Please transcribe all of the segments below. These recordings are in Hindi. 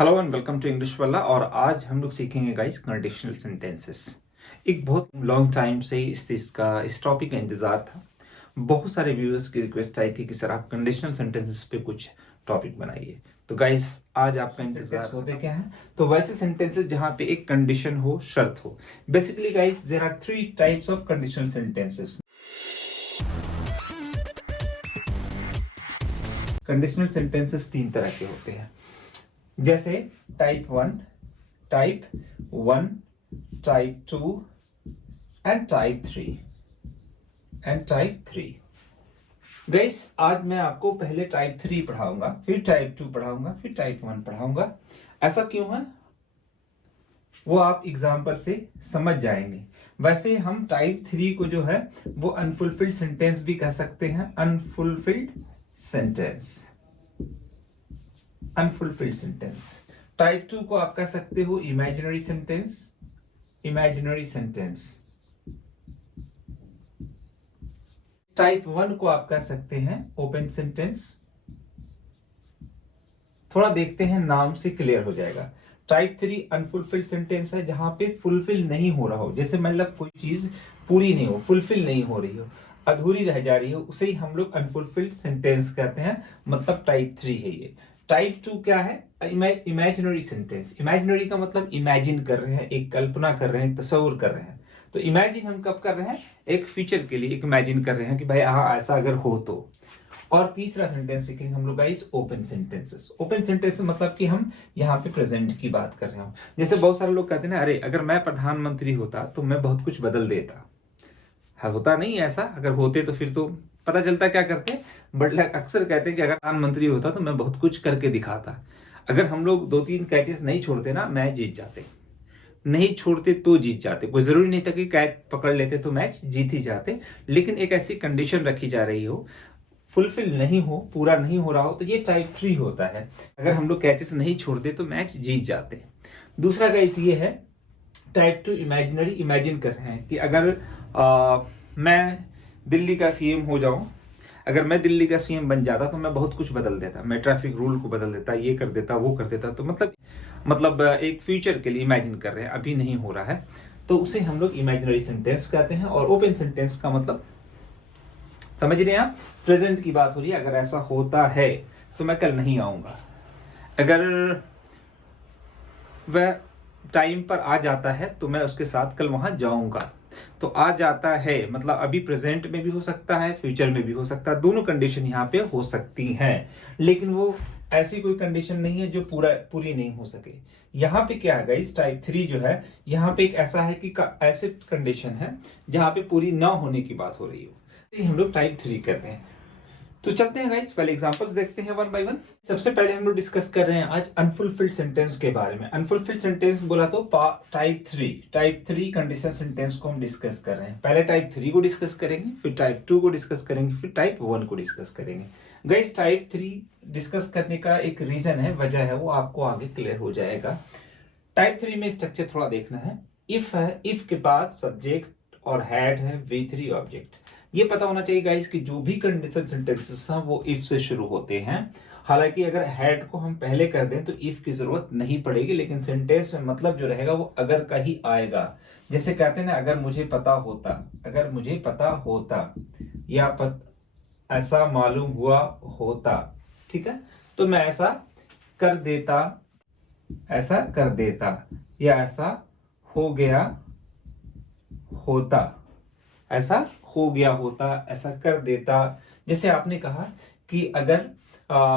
Hello and welcome to English वाला। और आज हम लोग सीखेंगे गाइस कंडीशनल सेंटेंसेस। एक बहुत लॉन्ग टाइम से इस टॉपिक का इंतजार था। बहुत सारे व्यूअर्स की रिक्वेस्ट आई थी कि सर आप कंडीशनल सेंटेंसेस पे कुछ टॉपिक बनाइए। तो गाइस आज आपका इंतजार होते क्या है, तो वैसे सेंटेंसेस जहां पे एक कंडीशन हो, शर्त हो। Basically guys there are three types of conditional sentences. Conditional sentences तीन तरह के होते हैं, जैसे type 1, type 1, type 2 and type 3 guys आज मैं आपको पहले टाइप 3 पढ़ाऊंगा, फिर टाइप 2 पढ़ाऊंगा, फिर टाइप 1 पढ़ाऊंगा। ऐसा क्यों है वो आप एग्जाम्पल से समझ जाएंगे। वैसे हम टाइप 3 को जो है वो अनफुलफिल्ड सेंटेंस भी कह सकते हैं। Unfulfilled sentence. टाइप 2 को आप कह सकते हो इमेजिनरी सेंटेंस। टाइप 1 को आप कह सकते हैं ओपन सेंटेंस। थोड़ा देखते हैं, नाम से क्लियर हो जाएगा। टाइप 3 अनफुलफिल्ड सेंटेंस है, जहां पे फुलफिल नहीं हो रहा हो, जैसे मतलब कोई चीज पूरी नहीं हो, फुलफिल नहीं हो रही हो, अधूरी रह जा रही हो, उसे ही हम लोग अनफुलफिल्ड सेंटेंस कहते हैं। मतलब टाइप 3 है ये। टाइप 2 क्या है? Imaginary sentence. इमेजिनरी का मतलब इमेजिन कर रहे हैं, एक कल्पना कर रहे हैं, तस्वीर कर रहे हैं। तो इमेजिन हम कब कर रहे हैं? एक फ्यूचर के लिए एक इमेजिन कर रहे हैं कि भाई हाँ ऐसा अगर हो तो। और तीसरा सेंटेंस सीखेंगे हम लोग guys open sentences. Open sentence मतलब कि हम यहाँ पे प्रेजेंट की बात कर रहे हो। जैसे बहुत सारे लोग कहते हैं ना, अरे अगर मैं प्रधानमंत्री होता तो मैं बहुत कुछ बदल देता। हाँ, होता नहीं ऐसा। अगर होते तो फिर तो पता चलता क्या करते। बट अक्सर कहते हैं कि अगर प्रधानमंत्री होता तो मैं बहुत कुछ करके दिखाता। अगर हम लोग 2-3 कैचेस नहीं छोड़ते ना, मैच जीत जाते। नहीं छोड़ते तो जीत जाते। कोई जरूरी नहीं था कि कैच पकड़ लेते तो मैच जीत ही जाते। लेकिन एक ऐसी कंडीशन रखी जा रही हो, फुलफिल नहीं हो, पूरा नहीं हो रहा हो, तो ये टाइप 3 होता है। अगर हम लोग कैचेस नहीं छोड़ते तो मैच जीत जाते। दूसरा केस ये है टाइप 2 इमेजिनरी। इमेजिन कर रहे हैं कि अगर मैं दिल्ली का सीएम हो जाऊं, अगर मैं दिल्ली का सीएम बन जाता तो मैं बहुत कुछ बदल देता। मैं ट्रैफिक रूल को बदल देता, ये कर देता, वो कर देता। तो मतलब एक फ्यूचर के लिए इमेजिन कर रहे हैं, अभी नहीं हो रहा है, तो उसे हम लोग इमेजिनरी सेंटेंस कहते हैं। और ओपन सेंटेंस का मतलब समझ रहे हैं आप, प्रेजेंट की बात हो रही है। अगर ऐसा होता है तो मैं कल नहीं आऊंगा। अगर वह टाइम पर आ जाता है तो मैं उसके साथ कल वहां जाऊंगा। तो आ जाता है मतलब अभी प्रेजेंट में भी हो सकता है, फ्यूचर में भी हो सकता है। दोनों कंडीशन यहाँ पे हो सकती हैं, लेकिन वो ऐसी कोई कंडीशन नहीं है जो पूरी नहीं हो सके। यहाँ पे क्या है गाइस, टाइप 3 जो है, यहाँ पे एक ऐसा है कि ऐसे कंडीशन है जहां पे पूरी ना होने की बात हो रही हो, हम लोग टाइप 3 करते हैं। तो चलते हैं गाइस, पहले एग्जांपल्स देखते हैं वन बाय वन। सबसे पहले हम लोग डिस्कस कर रहे हैं आज अनफुलफिल्ड सेंटेंस के बारे में। अनफुलफिल्ड सेंटेंस बोला तो टाइप 3 कंडीशनल सेंटेंस को हम डिस्कस कर रहे हैं। पहले टाइप 3 को डिस्कस करेंगे, फिर टाइप 2 को डिस्कस करेंगे, फिर टाइप 1 को डिस्कस करेंगे। गाइस टाइप 3 डिस्कस करने का एक रीजन है, वजह है, वो आपको आगे क्लियर हो जाएगा। टाइप 3 में स्ट्रक्चर थोड़ा देखना है। इफ है, इफ के बाद सब्जेक्ट और हैड है, V3 ऑब्जेक्ट। ये पता होना चाहिए गाइस कि जो भी कंडीशनल सेंटेंसेस हैं वो इफ से शुरू होते हैं। हालांकि अगर हैड को हम पहले कर दें तो इफ की जरूरत नहीं पड़ेगी, लेकिन सेंटेंस में मतलब जो रहेगा वो अगर का ही आएगा। जैसे कहते हैं ना, अगर मुझे पता होता या ऐसा मालूम हुआ होता, ठीक है, तो मैं ऐसा कर देता या ऐसा हो गया होता, ऐसा कर देता। जैसे आपने कहा कि अगर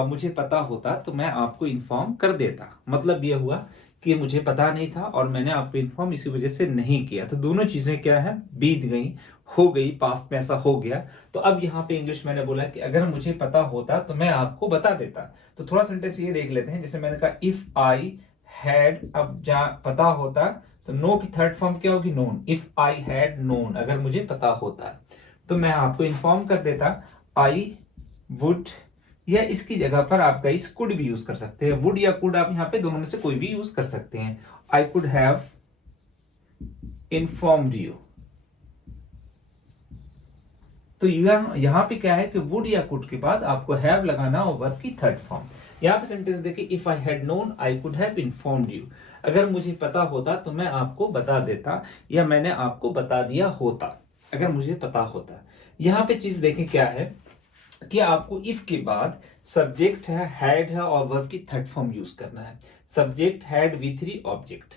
मुझे पता होता तो मैं आपको इन्फॉर्म कर देता। मतलब यह हुआ कि मुझे पता नहीं था और मैंने आपको इन्फॉर्म इसी वजह से नहीं किया। तो दोनों चीजें क्या है, बीत गई, हो गई, पास्ट में ऐसा हो गया। तो अब यहाँ पे इंग्लिश मैंने बोला कि अगर मुझे पता होता तो मैं आपको बता देता। तो थोड़ा सेंटेंस ये देख लेते हैं। जैसे मैंने कहा इफ आई हैड, अब जहां पता होता तो नो की थर्ड फॉर्म क्या होगी, known. If I had known, अगर मुझे पता होता तो मैं आपको इन्फॉर्म कर देता। आई वुड, या इसकी जगह पर आप गाइस कुड भी यूज कर सकते हैं। वुड या कुड आप यहाँ पे दोनों में से कोई भी यूज कर सकते हैं। आई कुड हैव इन्फॉर्म्ड यू। तो यहाँ पे क्या है कि वुड या कुड के बाद आपको हैव लगाना और वर्ब की थर्ड फॉर्म। यहाँ पे सेंटेंस देखिए, if I had known I could have informed you. अगर मुझे पता होता तो मैं आपको बता देता, या मैंने आपको बता दिया होता, अगर मुझे पता होता। यहाँ पे चीज देखें क्या है कि आपको इफ के बाद सब्जेक्ट है, हैड है और वर्ब की थर्ड फॉर्म यूज करना है। Subject, had, V3 object.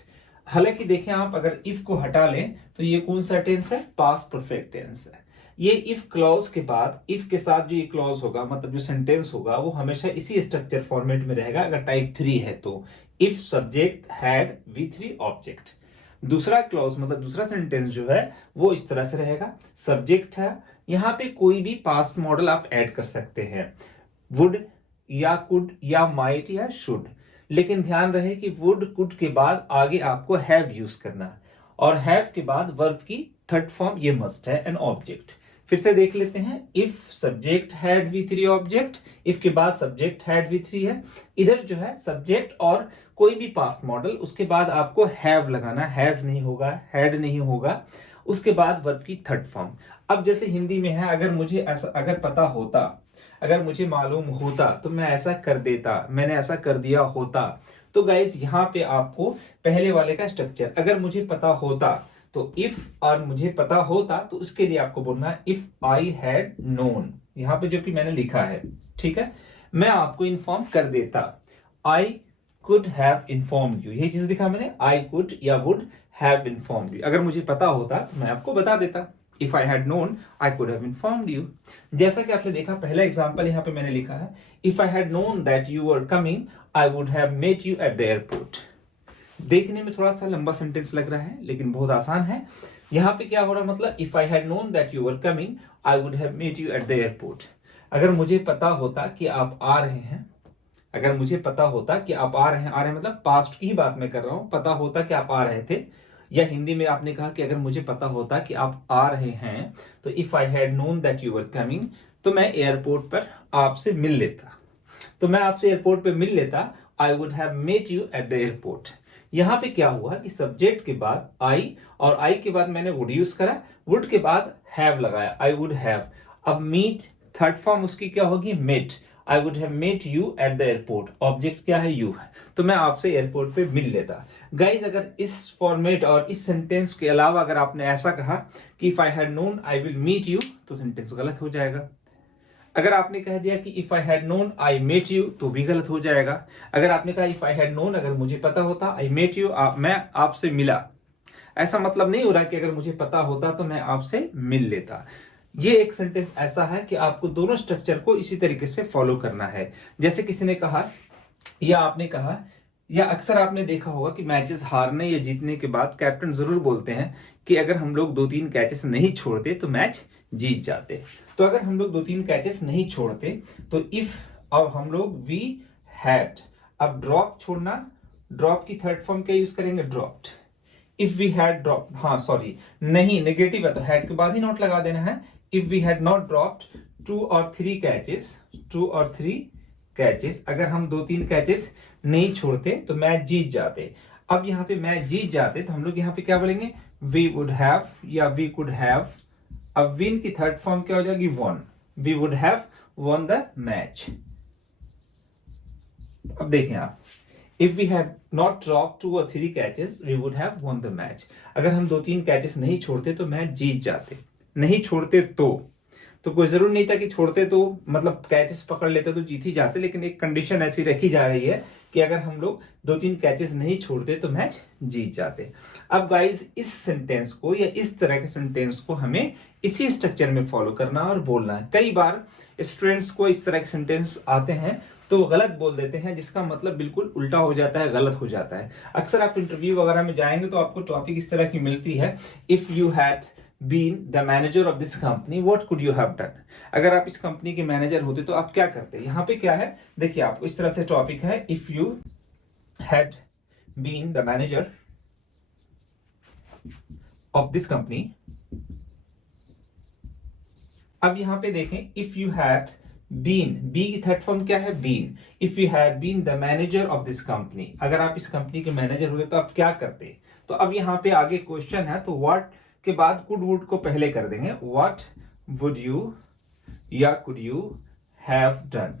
हालांकि देखें आप अगर इफ को हटा लें तो ये कौन सा टेंस है? पास्ट परफेक्ट टेंस है। ये इफ क्लॉज के बाद, इफ के साथ जो ये क्लॉज होगा, मतलब जो सेंटेंस होगा, वो हमेशा इसी स्ट्रक्चर फॉर्मेट में रहेगा अगर टाइप 3 है तो। If subject had V3 object. दूसरा क्लॉज मतलब दूसरा सेंटेंस जो है वो इस तरह से रहेगा, सब्जेक्ट है, यहां पे कोई भी पास्ट मॉडल आप ऐड कर सकते हैं, वुड या कुड या माइट या शुड। लेकिन ध्यान रहे कि वुड कुड के बाद आगे आपको हैव यूज करना है, और हैव के बाद वर्ब की थर्ड फॉर्म ये मस्ट है, एन ऑब्जेक्ट। फिर से देख लेते हैं, if subject had V3 object, if के बाद सब्जेक्ट हैड V3 है, इधर जो है सब्जेक्ट और कोई भी पास्ट मॉडल, उसके बाद आपको हैव लगाना, हैज नहीं होगा, हैड नहीं होगा, उसके बाद वर्ब की थर्ड फॉर्म। अब जैसे हिंदी में है, अगर मुझे ऐसा, अगर पता होता, अगर मुझे मालूम होता तो मैं ऐसा कर देता, मैंने ऐसा कर दिया होता। तो गाइज यहाँ पे आपको पहले वाले का स्ट्रक्चर, अगर मुझे पता होता तो इफ, और मुझे पता होता तो उसके लिए आपको बोलना है इफ आई हैड नोन, यहाँ पे जो कि मैंने लिखा है, ठीक है, मैं आपको इन्फॉर्म कर देता। आई कुड हैव इन्फॉर्म्ड यू, यही चीज लिखा मैंने, आई कुड या वुड हैव इन्फॉर्म्ड यू। अगर मुझे पता होता तो मैं आपको बता देता, if I had known I could have informed you. जैसा कि आपने देखा पहला एग्जांपल यहाँ पे मैंने लिखा है, if I had known that you were coming I would have met you at the airport. देखने में थोड़ा सा लंबा सेंटेंस लग रहा है लेकिन बहुत आसान है। यहाँ पे क्या हो रहा है, मतलब if I had known that you were coming I would have met you at the airport. अगर मुझे पता होता कि आप आ रहे हैं, अगर मुझे पता होता कि आप आ रहे हैं, आ रहे हैं मतलब पास्ट की ही बात मैं कर रहा हूं, पता होता कि आप आ रहे थे, या हिंदी में आपने कहा कि अगर मुझे पता होता कि आप आ रहे हैं, तो if I had known that you were coming, तो मैं एयरपोर्ट पर आपसे मिल लेता, तो मैं आपसे एयरपोर्ट पे मिल लेता, I would have met you at the airport. यहां पे क्या हुआ कि सब्जेक्ट के बाद आई, और आई के बाद मैंने वुड यूज करा, वुड के बाद हैव लगाया, आई वुड हैव। अब मीट थर्ड फॉर्म उसकी क्या होगी, met, I would have met you at the airport, object क्या है, यू है, तो मैं आपसे एयरपोर्ट पे मिल लेता। गाइज अगर इस फॉर्मेट और इस सेंटेंस के अलावा अगर आपने ऐसा कहा कि if I had known I will meet you, तो सेंटेंस गलत हो जाएगा। अगर आपने कह दिया कि if I had known I met you, तो भी गलत हो जाएगा। अगर आपने कहा इफ आई हैड नोन, अगर मुझे पता होता, आई मेट यू, मैं आपसे मिला, ऐसा मतलब नहीं हो रहा कि अगर मुझे पता होता तो मैं आपसे मिल लेता। ये एक सेंटेंस ऐसा है कि आपको दोनों स्ट्रक्चर को इसी तरीके से फॉलो करना है। जैसे किसी ने कहा या आपने कहा, या अक्सर आपने देखा होगा कि मैचेस हारने या जीतने के बाद कैप्टन जरूर बोलते हैं कि अगर हम लोग 2-3 कैचेस नहीं छोड़ते तो मैच जीत जाते। तो अगर हम लोग 2-3 कैचेस नहीं छोड़ते तो इफ, और हम लोग वी हैड, अब ड्रॉप छोड़ना, ड्रॉप की थर्ड फॉर्म क्या यूज करेंगे, dropped. If we had drop, हाँ सॉरी नहीं, नेगेटिव है तो हैड के बाद ही नॉट लगा देना है। If we had not dropped 2 or 3 catches, 2 or 3 catches, अगर हम 2-3 कैचेस नहीं छोड़ते तो मैच जीत जाते। अब यहाँ पे मैच जीत जाते तो हम लोग यहाँ पे क्या बोलेंगे, वी वुड हैव या वी कुड हैव। अब विन की थर्ड फॉर्म क्या हो जाएगी, won, we would have won the match. अब देखें आप, if we had not drop 2 or 3 catches we would have won the match. अगर हम 2-3 कैचेस नहीं छोड़ते तो मैच जीत जाते, नहीं छोड़ते तो कोई जरूर नहीं था कि छोड़ते तो मतलब कैचेस पकड़ लेते तो जीत ही जाते, लेकिन एक कंडीशन ऐसी रखी जा रही है कि अगर हम लोग 2-3 कैचेस नहीं छोड़ते तो मैच जीत जाते। अब गाइज इस सेंटेंस को या इस तरह के सेंटेंस को हमें इसी स्ट्रक्चर में फॉलो करना और बोलना है। कई बार स्टूडेंट्स को इस तरह के सेंटेंस आते हैं तो गलत बोल देते हैं, जिसका मतलब बिल्कुल उल्टा हो जाता है, गलत हो जाता है। अक्सर आप इंटरव्यू वगैरह में जाएंगे तो आपको टॉपिक इस तरह की मिलती है, if you had been the manager of this company what could you have done. अगर आप इस कंपनी के मैनेजर होते तो आप क्या करते। यहाँ पे क्या है, देखिए आपको इस तरह से टॉपिक है, if you had been the manager of this company. अब यहां पे देखें, if you had been, B की थर्ड फॉर्म क्या है, been. If you had been the manager of this company, अगर आप इस कंपनी के मैनेजर होते तो आप क्या करते। तो अब यहाँ पे आगे क्वेश्चन है, तो व्हाट के बाद कुड वुड को पहले कर देंगे, व्हाट वुड यू या कुड यू हैव डन।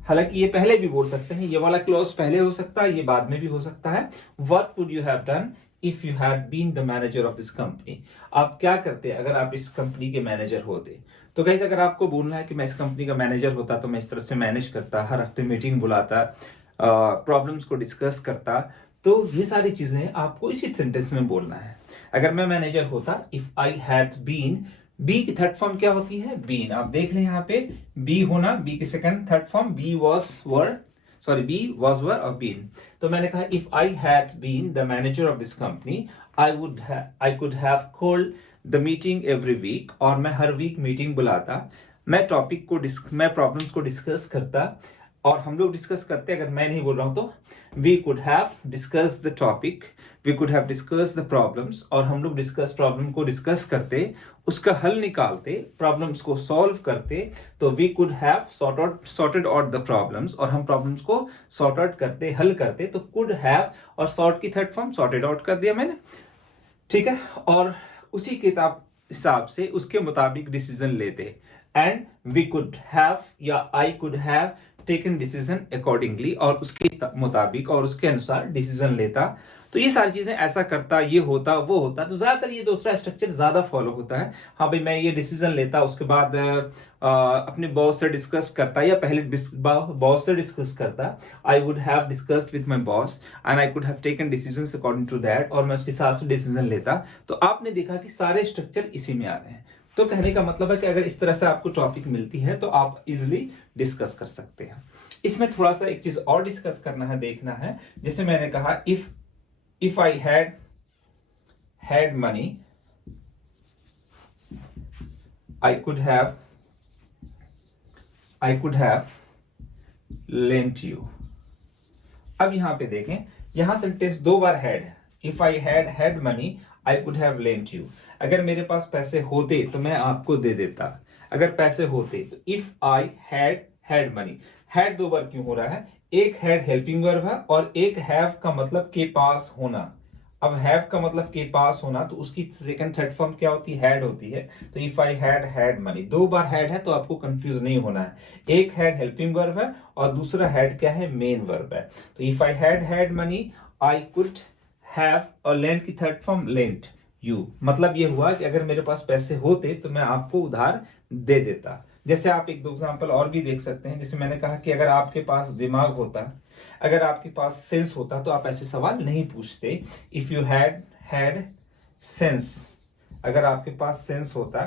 हालांकि ये पहले भी बोल सकते हैं, ये वाला क्लॉज पहले हो सकता है, ये बाद में भी हो सकता है। What would you have done if you had been the manager of this company. आप क्या करते अगर आप इस कंपनी के मैनेजर होते। तो गाइस अगर आपको बोलना है कि मैं इस कंपनी का मैनेजर होता तो मैं इस तरह से मैनेज करता, हर हफ्ते मीटिंग बुलाता, प्रॉब्लम्स को डिस्कस करता, तो ये सारी चीजें आपको इसी सेंटेंस में बोलना है। अगर मैं मैनेजर होता, if I had been, B की थर्ड फॉर्म क्या होती है, बीन। आप देख लें यहाँ पे बी होना, बी की second third form B was were, sorry B was were और बीन। तो मैंने कहा if I had been the manager of this company I could have called the meeting every week, और मैं हर वीक मीटिंग बुलाता, मैं टॉपिक को मैं प्रॉब्लम्स को डिस्कस करता, और हम लोग डिस्कस करते, अगर मैं नहीं बोल रहा हूं तो we could have discuss the topic, we could have discuss the problems, और हम लोग प्रॉब्लम को डिस्कस करते, उसका हल निकालते, प्रॉब्लम्स को सॉल्व करते, तो we could have sorted out the problems, और हम प्रॉब्लम्स को सॉर्ट आउट करते, हल करते, तो कुड हैव और सॉर्ट की थर्ड फॉर्म सॉर्टेड आउट कर दिया मैंने, ठीक है। और उसी किताब हिसाब से उसके मुताबिक डिसीजन लेते, एंड वी कुड हैव या आई could have taken decision accordingly, और उसके मुताबिक और उसके अनुसार डिसीजन लेता। तो ये सारी चीजें ऐसा करता, ये होता, वो होता, तो ज्यादातर ये दूसरा स्ट्रक्चर ज्यादा फॉलो होता है। हाँ भाई मैं ये डिसीजन लेता, उसके बाद अपने बॉस से डिस्कस करता, या पहले बॉस से डिस्कस करता, I would have discussed with my boss and I could have taken decisions according to that, और मैं उसके हिसाब से डिसीजन लेता। तो आपने देखा कि सारे स्ट्रक्चर इसी में आ रहे हैं। तो कहने का मतलब है कि अगर इस तरह से आपको टॉपिक मिलती है तो आप इजिली डिस्कस कर सकते हैं। इसमें थोड़ा सा एक चीज और डिस्कस करना है, देखना है, जैसे मैंने कहा if I had money I could have lent you. अब यहां पे देखें, यहां सेंटेंस दो बार हैड है। If I had money I could have lent you. अगर मेरे पास पैसे होते तो मैं आपको दे देता, अगर पैसे होते। तो if I had money, had दो बार क्यों हो रहा है, एक हैड हेल्पिंग वर्ब है और एक हैव का मतलब के पास होना। अब हैव का मतलब के पास होना, तो उसकी सेकंड थर्ड फॉर्म क्या होती है, हैड होती है। तो इफ आई हैड मनी, दो बार हैड है तो आपको कंफ्यूज नहीं होना है। एक हैड हेल्पिंग वर्ब है और दूसरा हैड क्या है, मेन वर्ब है। तो if I had money I could have, और लेंट की थर्ड फॉर्म लेंट यू। मतलब ये हुआ कि अगर मेरे पास पैसे होते तो मैं आपको उधार दे देता। जैसे आप एक दो एग्जांपल और भी देख सकते हैं, जैसे मैंने कहा कि अगर आपके पास दिमाग होता, अगर आपके पास सेंस होता, तो आप ऐसे सवाल नहीं पूछते। इफ यू हैड सेंस, अगर आपके पास सेंस होता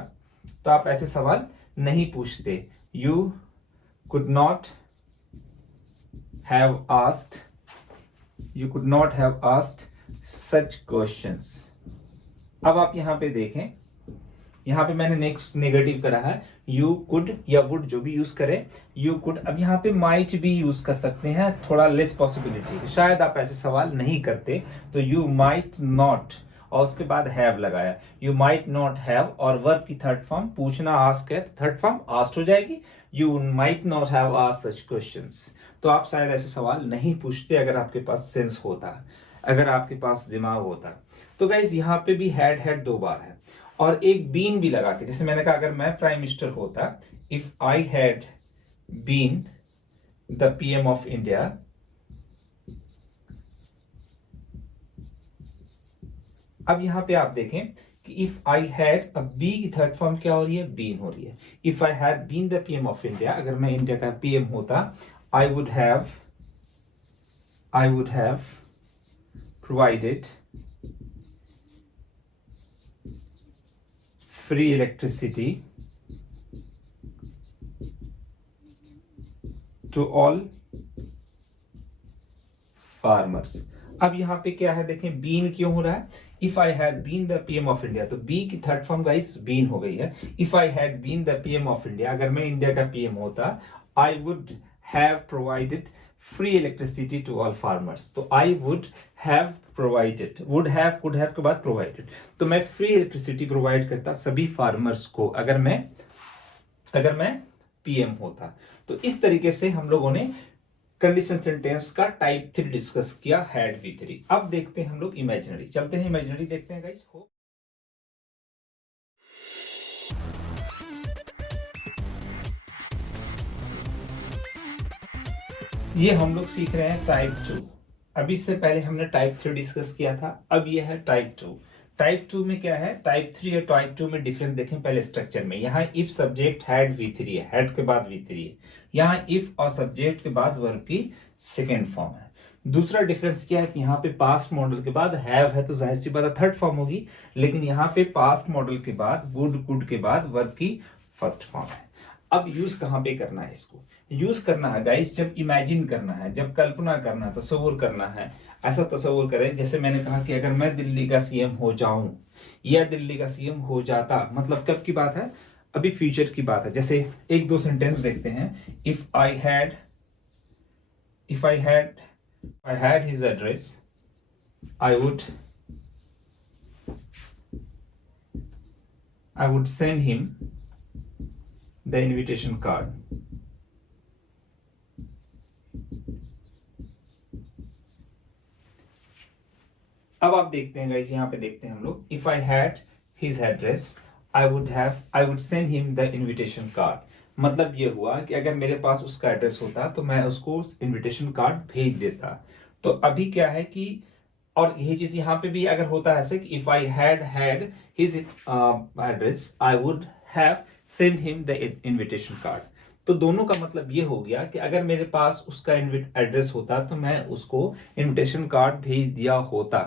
तो आप ऐसे सवाल नहीं पूछते। You could not have asked such questions. अब आप यहां पे देखें, यहां पे मैंने नेक्स्ट नेगेटिव करा है, यू कुड या वुड जो भी यूज करें, यू कुड। अब यहां पे माइट भी यूज कर सकते हैं, थोड़ा लेस पॉसिबिलिटी, शायद आप ऐसे सवाल नहीं करते। तो यू माइट नॉट, और उसके बाद हैव लगाया, यू माइट नॉट हैव, और वर्ब की थर्ड फॉर्म पूछना आस्क है, थर्ड फॉर्म आस्क्ड हो जाएगी। You might not have asked such questions. तो आप शायद ऐसे सवाल नहीं पूछते अगर आपके पास सेंस होता, अगर आपके पास दिमाग होता। तो गाइज यहाँ पे भी हैड दो बार है, और एक बीन भी लगा के, जैसे मैंने कहा अगर मैं प्राइम मिनिस्टर होता, if I had been the PM of India, अब यहां पे आप देखें कि इफ आई हैड, अब बी की थर्ड फॉर्म क्या हो रही है, बीन हो रही है। If I had been the PM of India, अगर मैं इंडिया का पीएम होता, I would have provided free electricity to all farmers। अब यहां पे क्या है, देखें बीन क्यों हो रहा है, if I had been the PM of India, तो बी की थर्ड फॉर्म गाइस बीन हो गई है। If I had been the PM of India, अगर मैं इंडिया का पीएम होता, I would have provided free electricity to all farmers. तो I would have provided, would have could have के बाद प्रोवाइडेड, तो मैं फ्री इलेक्ट्रिसिटी प्रोवाइड करता सभी फार्मर्स को, अगर मैं पीएम होता। तो इस तरीके से हम लोगों ने कंडीशन सेंटेंस का टाइप 3 डिस्कस किया, हैड V3। अब देखते हैं हम लोग इमेजिनरी, चलते हैं इमेजिनरी देखते हैं गाइस। ये हम लोग सीख रहे हैं टाइप 2। अभी से पहले हमने टाइप 3 डिस्कस किया था, अब ये है टाइप 2। टाइप 2 में क्या है, टाइप 3 और टाइप 2 में डिफरेंस देखें पहले स्ट्रक्चर में। यहाँ इफ सब्जेक्ट हैड V3 है, हैड के बाद V3 है। यहाँ इफ और सब्जेक्ट के बाद वर्ब की सेकेंड फॉर्म है। दूसरा डिफरेंस क्या है कि यहाँ पे पास्ट मॉडल के बाद हैव है तो जाहिर सी बात है थर्ड फॉर्म होगी, लेकिन यहाँ पे पास्ट मॉडल के बाद वुड कुड के बाद वर्ब की फर्स्ट फॉर्म है। अब यूज कहां पे करना है इसको? यूज करना है गाइस जब इमेजिन करना है, जब कल्पना करना है, तस्वीर करना है। ऐसा तस्वीर करें जैसे मैंने कहा कि अगर मैं दिल्ली का सीएम हो जाऊं या दिल्ली का सीएम हो जाता, मतलब कब की बात है, अभी फ्यूचर की बात है। जैसे एक दो सेंटेंस देखते हैं। If I had his address I would send him the invitation card. अब आप देखते हैं गाइस, यहाँ पे देखते हैं हम लोग, if I had his address I would send him the invitation card। मतलब ये हुआ कि अगर मेरे पास उसका एड्रेस होता तो मैं उसको इनविटेशन कार्ड भेज देता। तो अभी क्या है कि, और यही चीज यहाँ पे भी अगर होता है ऐसे कि if I had his address I would have send him the invitation card। तो दोनों का मतलब ये हो गया कि अगर मेरे पास उसका एड्रेस होता तो मैं उसको इनविटेशन कार्ड भेज दिया होता।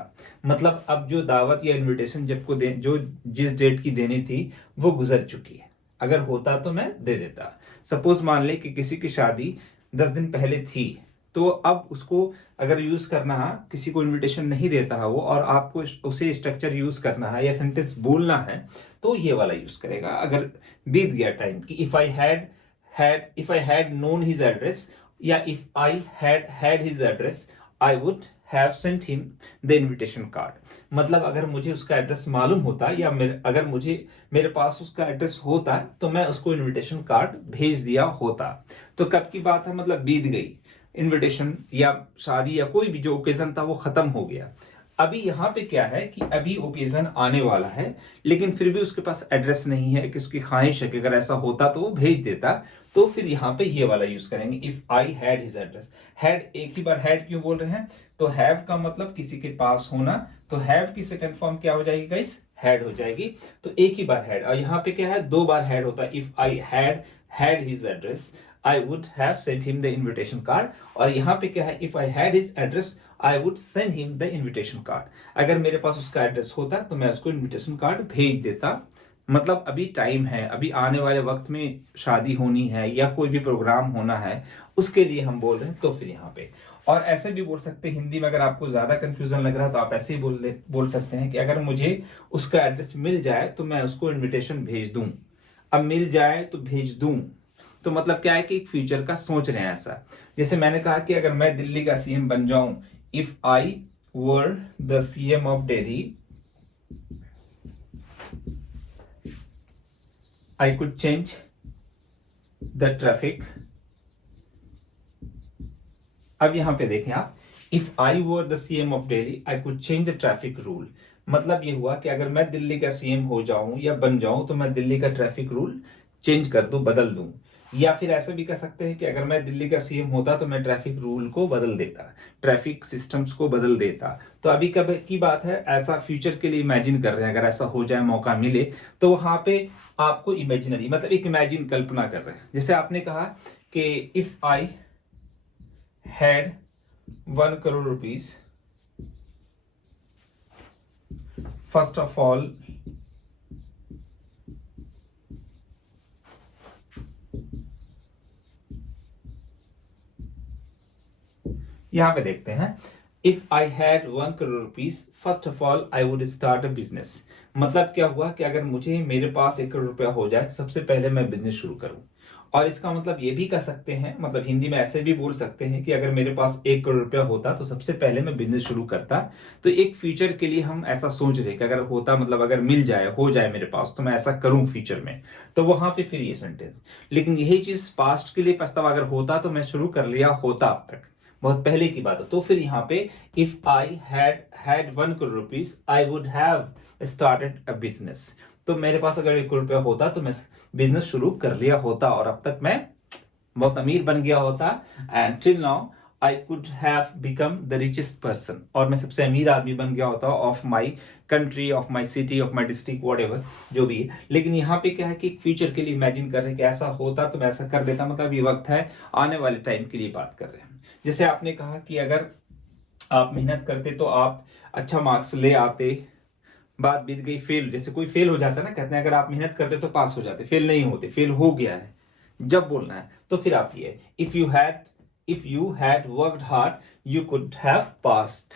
मतलब अब जो दावत या इनविटेशन जो जिस डेट की देनी थी वो गुजर चुकी है। अगर होता तो मैं दे देता। सपोज मान ले कि किसी की शादी 10 दिन पहले थी, तो अब उसको अगर यूज करना है, किसी को इनविटेशन नहीं देता है वो, और आपको उसे स्ट्रक्चर यूज करना है या सेंटेंस बोलना है, तो ये वाला यूज करेगा। अगर बीत गया टाइम कि if I had known his address या if I had his address I would have sent him the invitation card. मतलब अगर मुझे उसका एड्रेस मालूम होता या अगर मेरे पास उसका एड्रेस होता तो मैं उसको इनविटेशन कार्ड भेज दिया होता। तो कब की बात है, मतलब बीत गई, इनविटेशन या शादी या कोई भी जो ओकेजन था वो खत्म हो गया। अभी यहाँ पे क्या है कि अभी ओकेजन आने वाला है, लेकिन फिर भी उसके पास एड्रेस नहीं है, कि उसकी ख्वाहिश है कि अगर ऐसा होता तो वो भेज देता। तो फिर यहाँ पे ये वाला यूज करेंगे, if I had his address. Had, एक ही बार हैड क्यों बोल रहे हैं, तो हैव का मतलब किसी के पास होना, तो हैव की सेकंड फॉर्म क्या हो जाएगी गाइस, हैड हो जाएगी। तो एक ही बार हैड, और यहाँ पे क्या है, दो बार हैड होता है। If I had his address I would have sent him the invitation card। और यहाँ पे क्या है, if I had his address I would send him the invitation card। अगर मेरे पास उसका एड्रेस होता तो मैं उसको इनविटेशन कार्ड भेज देता। मतलब अभी टाइम है, अभी आने वाले वक्त में शादी होनी है या कोई भी प्रोग्राम होना है, उसके लिए हम बोल रहे हैं। तो फिर यहाँ पे, और ऐसे भी बोल सकते हैं हिंदी में, अगर आपको ज्यादा कंफ्यूजन लग रहा है तो आप ऐसे ही बोल सकते हैं कि अगर मुझे उसका एड्रेस मिल जाए तो मैं उसको इन्विटेशन भेज दूं। अब मिल जाए तो भेज दूं, तो मतलब क्या है कि एक फ्यूचर का सोच रहे हैं ऐसा। जैसे मैंने कहा कि अगर मैं दिल्ली का सीएम बन जाऊं, if I were the CM of Delhi I could change the traffic. अब यहां पे देखें आप, if I were the CM of Delhi I could change the traffic rule. मतलब ये हुआ कि अगर मैं दिल्ली का सीएम हो जाऊं या बन जाऊं तो मैं दिल्ली का ट्रैफिक रूल चेंज कर दूं, बदल दूं। या फिर ऐसा भी कह सकते हैं कि अगर मैं दिल्ली का सीएम होता तो मैं ट्रैफिक रूल को बदल देता, ट्रैफिक सिस्टम्स को बदल देता। तो अभी कब की बात है, ऐसा फ्यूचर के लिए इमेजिन कर रहे हैं। अगर ऐसा हो जाए, मौका मिले, तो वहां पे आपको इमेजिनरी, मतलब एक इमेजिन, कल्पना कर रहे हैं। जैसे आपने कहा कि if I had 1 crore rupees, first of all यहां पे देखते हैं, if I had 1 crore rupees first of all I would start a business. मतलब क्या हुआ कि अगर मेरे पास 1 करोड़ रुपया हो जाए तो सबसे पहले मैं बिजनेस शुरू करूं। और इसका मतलब ये भी कह सकते हैं, मतलब हिंदी में ऐसे भी बोल सकते हैं कि अगर मेरे पास 1 करोड़ रुपया होता तो सबसे पहले मैं बिजनेस शुरू करता। तो एक फ्यूचर के लिए हम ऐसा सोच रहे कि अगर होता, मतलब अगर मिल जाए, हो जाए मेरे पास, तो मैं ऐसा करूं फ्यूचर में। तो वहां पे फिर ये सेंटेंस। लेकिन यही चीज पास्ट के लिए प्रस्ताव, अगर होता तो मैं शुरू कर लिया होता अब तक, बहुत पहले की बात है। तो फिर यहाँ पे if I had 1 crore rupees I would have started a business. तो मेरे पास अगर 1 करोड़ रुपया होता तो मैं बिजनेस शुरू कर लिया होता, और अब तक मैं बहुत अमीर बन गया होता। And till now I could have become the richest person, और मैं सबसे अमीर आदमी बन गया होता of my country, of my city, of my district, what ever जो भी है। लेकिन यहाँ पे क्या है कि फ्यूचर के लिए इमेजिन कर रहे हैं कि ऐसा होता तो मैं ऐसा कर देता, मतलब ये वक्त है आने वाले टाइम के लिए बात कर रहे हैं। जैसे आपने कहा कि अगर आप मेहनत करते तो आप अच्छा मार्क्स ले आते, बात बीत गई फेल, जैसे कोई फेल हो जाता है ना, कहते हैं अगर आप मेहनत करते तो पास हो जाते, फेल नहीं होते, फेल हो गया है जब बोलना है तो फिर आप ये if you had worked hard you could have passed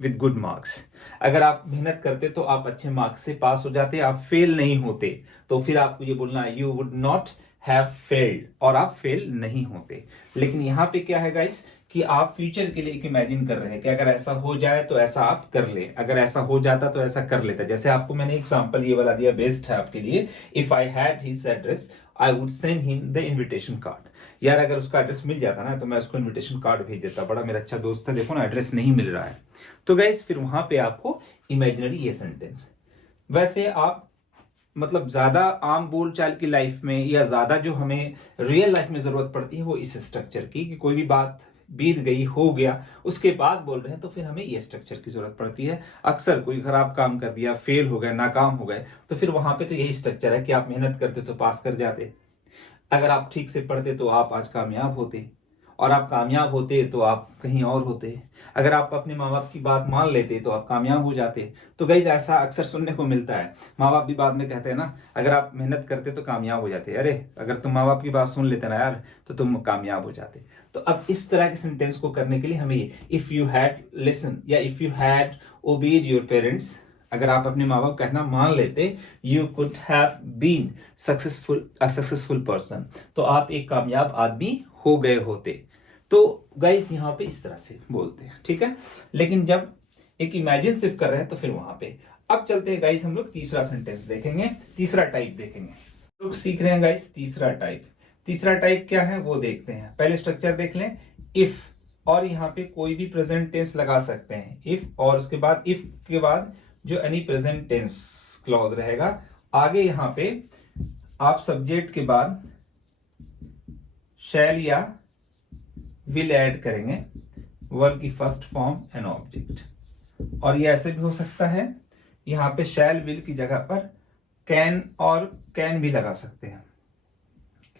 with good marks. अगर आप मेहनत करते तो आप अच्छे मार्क्स से पास हो जाते, आप फेल नहीं होते। तो फिर आपको ये बोलना है you would not have failed, और आप फेल नहीं होते। लेकिन यहाँ पे क्या है गाइस कि आप फ्यूचर के लिए एक इमेजिन कर रहे हैं कि अगर ऐसा हो जाए तो ऐसा आप कर ले, अगर ऐसा हो जाता तो ऐसा कर लेता। जैसे आपको मैंने एग्जांपल ये वाला दिया, बेस्ट है आपके लिए, if I had his address I would send him the invitation card. यार अगर उसका एड्रेस मिल जाता ना तो मैं उसको इनविटेशन कार्ड भेज देता, बड़ा मेरा अच्छा दोस्त है, देखो ना एड्रेस नहीं मिल रहा है। तो गाइस फिर वहां पे आपको इमेजिनरी ये सेंटेंस, वैसे आप मतलब ज्यादा आम बोलचाल की लाइफ में या ज्यादा जो हमें रियल लाइफ में जरूरत पड़ती है वो इस स्ट्रक्चर की, कि कोई भी बात बीत गई हो गया उसके बाद बोल रहे हैं तो फिर हमें ये स्ट्रक्चर की जरूरत पड़ती है। अक्सर कोई खराब काम कर दिया, फेल हो गए, नाकाम हो गए, तो फिर वहां पे तो यही स्ट्रक्चर है कि आप मेहनत करते तो पास कर जाते, अगर आप ठीक से पढ़ते तो आप आज कामयाब होते, और आप कामयाब होते तो आप कहीं और होते, अगर आप अपने माँ बाप की बात मान लेते तो आप कामयाब हो जाते। तो गाइस ऐसा अक्सर सुनने को मिलता है, माँ बाप भी बाद में कहते हैं ना अगर आप मेहनत करते तो कामयाब हो जाते, अरे अगर तुम माँ बाप की बात सुन लेते ना यार तो तुम कामयाब हो जाते। तो अब इस तरह के सेंटेंस को करने के लिए हमें इफ यू हैड लिसन या if you had obeyed your parents, अगर आप अपने माँ बाप कहना मान लेते, you could have been successful person, तो आप एक कामयाब आदमी हो गए होते। तो गाइस यहाँ पे इस तरह से बोलते हैं, ठीक है। लेकिन जब एक इमेजिन सिर्फ कर रहे हैं तो फिर वहां पे अब चलते हैं गाइस, हम लोग तीसरा सेंटेंस देखेंगे, तीसरा टाइप देखेंगे। लोग सीख रहे हैं गाइस तीसरा टाइप। तीसरा टाइप क्या है वो देखते हैं। पहले स्ट्रक्चर देख लें, इफ, और यहाँ पे कोई भी प्रेजेंट टेंस लगा सकते हैं, इफ, और उसके बाद इफ के बाद जो एनी प्रेजेंट टेंस क्लॉज रहेगा। आगे यहाँ पे आप सब्जेक्ट के बाद शैल या विल ऐड करेंगे, वर्ब की फर्स्ट फॉर्म एन ऑब्जेक्ट, और ये ऐसे भी हो सकता है, यहाँ पे शैल विल की जगह पर कैन और कैन भी लगा सकते हैं,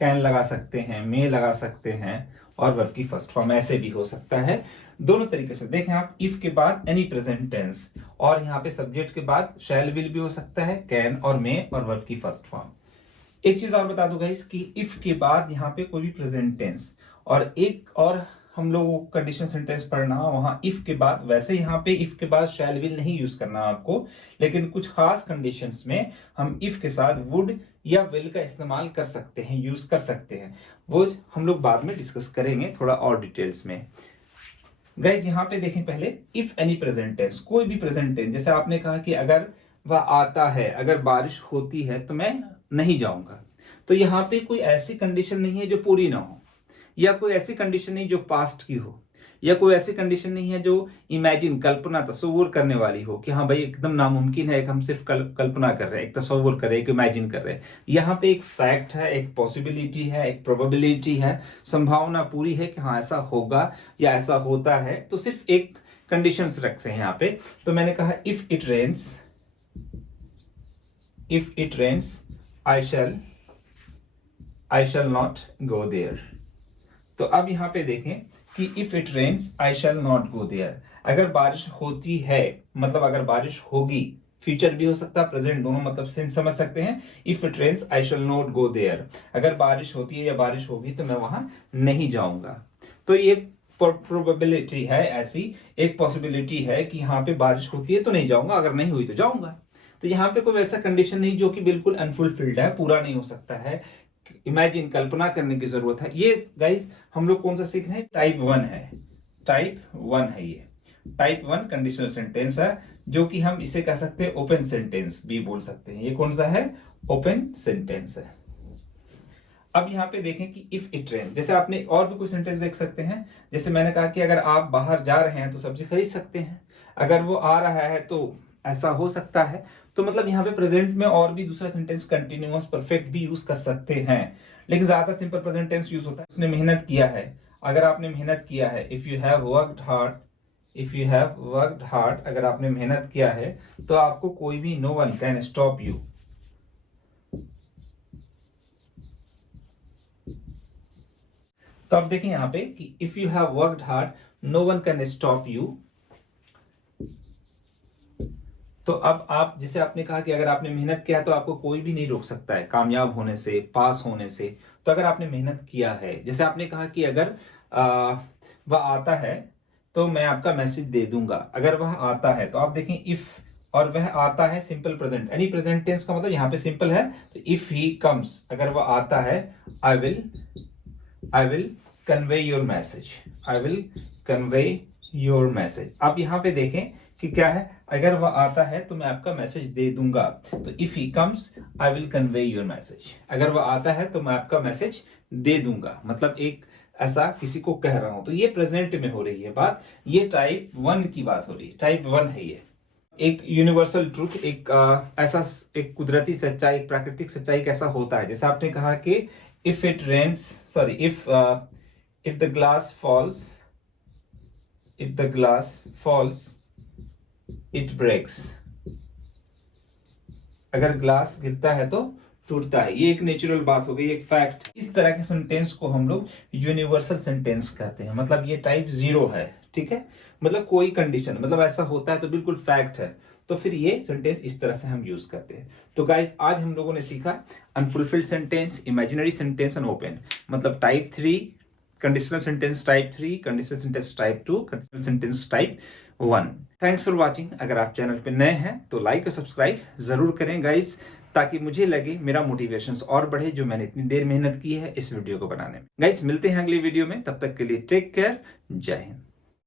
कैन लगा सकते हैं, मे लगा सकते हैं, और वर्ब की फर्स्ट फॉर्म ऐसे भी हो सकता है। दोनों तरीके से देखें आप, इफ के बाद एनी प्रेजेंट टेंस, और यहाँ पे सब्जेक्ट के बाद शैल विल भी हो सकता है, कैन और मे, और वर्ब की फर्स्ट फॉर्म। एक चीज और बता दूं गाइस कि इफ के बाद यहाँ पे कोई भी प्रेजेंट टेंस, और एक और हम लोगों को कंडीशनल सेंटेंस पढ़ना वहां इफ के बाद, वैसे यहाँ पे इफ के बाद शैल विल नहीं यूज करना आपको, लेकिन कुछ खास कंडीशंस में हम इफ के साथ वुड या विल का इस्तेमाल कर सकते हैं, यूज कर सकते हैं, वो हम लोग बाद में डिस्कस करेंगे थोड़ा और डिटेल्स में। गाइज यहाँ पे देखें पहले, इफ एनी प्रेजेंट टेंस, कोई भी प्रेजेंट टेंस, जैसे आपने कहा कि अगर वह आता है, अगर बारिश होती है तो मैं नहीं जाऊंगा, तो यहाँ पे कोई ऐसी कंडीशन नहीं है जो पूरी ना हो, या कोई ऐसी कंडीशन नहीं जो पास्ट की हो, या कोई ऐसी कंडीशन नहीं है जो इमेजिन, कल्पना, तस्वुर करने वाली हो कि हाँ भाई एकदम नामुमकिन है, एक हम सिर्फ कल्पना कर रहे हैं, एक तस्वुर कर रहे हैं, एक इमेजिन कर रहे हैं। यहाँ पे एक फैक्ट है, एक पॉसिबिलिटी है, एक प्रोबेबिलिटी है, संभावना पूरी है कि हाँ ऐसा होगा या ऐसा होता है, तो सिर्फ एक कंडीशंस रख रहे हैं यहाँ पे। तो मैंने कहा if it rains I shall not go there. तो अब यहां पे देखें कि if it rains I shall not go there, अगर बारिश होती है मतलब अगर बारिश होगी, फ्यूचर भी हो सकता है, प्रेजेंट, दोनों मतलब सेंस समझ सकते हैं। If it rains I shall not go there, अगर बारिश होती है या बारिश होगी तो मैं वहां नहीं जाऊंगा। तो ये प्रोबेबिलिटी है, ऐसी एक पॉसिबिलिटी है कि यहाँ पे बारिश होती है तो नहीं जाऊंगा, अगर नहीं हुई तो जाऊंगा। तो यहाँ पे कोई वैसा कंडीशन नहीं जो कि बिल्कुल अनफुलफिल्ड है, पूरा नहीं हो सकता है, इमेजिन, कल्पना करने की जरूरत है। ये गाइस हम लोग कौन सा सीख रहे हैं, टाइप 1 है, टाइप 1 है, ये टाइप 1 कंडीशनल सेंटेंस है, जो कि हम इसे कह सकते हैं ओपन सेंटेंस भी बोल सकते हैं। ये कौन सा है, ओपन सेंटेंस है। अब यहाँ पे देखें कि इफ इट रेन, जैसे आपने और भी कोई सेंटेंस देख सकते हैं, जैसे मैंने कहा कि अगर आप बाहर जा रहे हैं तो सब्जी खरीद सकते हैं, अगर वो आ रहा है तो ऐसा हो सकता है। तो मतलब यहाँ पे प्रेजेंट में और भी दूसरा सेंटेंस कंटिन्यूअस परफेक्ट भी यूज कर सकते हैं, लेकिन ज्यादा सिंपल प्रेजेंट टेंस यूज होता है। उसने मेहनत किया है, अगर आपने मेहनत किया है, if you have worked hard, if you have worked hard, अगर आपने मेहनत किया है तो आपको कोई भी, no one can stop you. तो अब देखें यहां पे कि if you have worked hard no one can stop you. तो अब आप, जैसे आपने कहा कि अगर आपने मेहनत किया है तो आपको कोई भी नहीं रोक सकता है कामयाब होने से, पास होने से। तो अगर आपने मेहनत किया है, जैसे आपने कहा कि अगर वह आता है तो मैं आपका मैसेज दे दूंगा। अगर वह आता है तो आप देखें इफ, और वह आता है simple present, any present tense का मतलब यहाँ पे सिंपल है। तो इफ ही कम्स, अगर वह आता है, I will convey your message, I will convey your message. आप यहाँ पे देखें कि क्या है, अगर वह आता है तो मैं आपका मैसेज दे दूंगा। तो if he comes I will convey your message, अगर वह आता है तो मैं आपका मैसेज दे दूंगा, मतलब एक ऐसा किसी को कह रहा हूं। तो ये प्रेजेंट में हो रही है बात, ये टाइप 1 की बात हो रही है, टाइप 1 है ये। एक यूनिवर्सल ट्रूथ, एक ऐसा एक कुदरती सच्चाई, एक प्राकृतिक सच्चाई कैसा होता है। जैसे आपने कहा कि if it rains, sorry, if the glass falls, if the glass falls it breaks, अगर ग्लास गिरता है तो टूटता है। ये एक नेचुरल बात हो गई, एक फैक्ट। इस तरह के सेंटेंस को हम लोग यूनिवर्सल सेंटेंस कहते हैं, मतलब ये टाइप 0 है, ठीक है। मतलब कोई कंडीशन, मतलब ऐसा होता है तो बिल्कुल फैक्ट है, तो फिर ये सेंटेंस इस तरह से हम यूज करते हैं। तो गाइज आज हम लोगों ने सीखा unfulfilled sentence, imaginary sentence and open, मतलब type 3, conditional sentence type 3, conditional sentence type 2, conditional sentence type 1। Thanks for watching. अगर आप चैनल पे नए हैं तो लाइक और सब्सक्राइब जरूर करें गाइज, ताकि मुझे लगे, मेरा मोटिवेशन और बढ़े, जो मैंने इतनी देर मेहनत की है इस वीडियो को बनाने में। गाइज मिलते हैं अगली वीडियो में, तब तक के लिए टेक केयर, जय हिंद।